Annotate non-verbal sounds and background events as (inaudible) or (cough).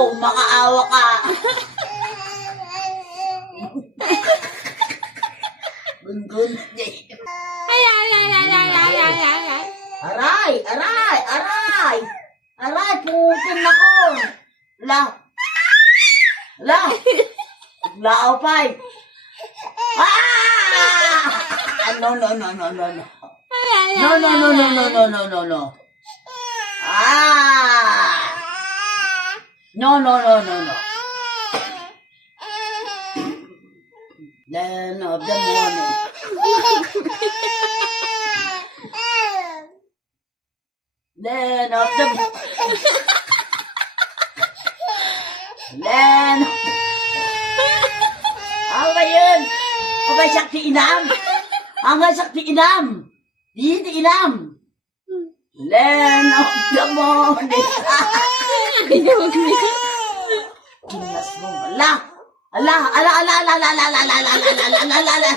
Oh, makaawa ka. Gungun. Ay, ay, ay, ay, ay, ay, ay, ay, ay. Aray, aray, aray. Aray, putin ako. La. La. Lao pay. Ah! No, no, no, no, no, no. Ay, ay, No, ay, no, ay, no, no, ay. no, no, no, no, no. Ah! No, no, no, no, no. Then of the morning. Then of the Then Ano ba yun? Ano ba sakti inam? Ang sakti inam? Di di inam. Then of the morning. (laughs) Niya. Kinas mo. Ala! Ala! Ala! Ala! Ala! Ala! Ala! Ala! Ala! Ala! Ala!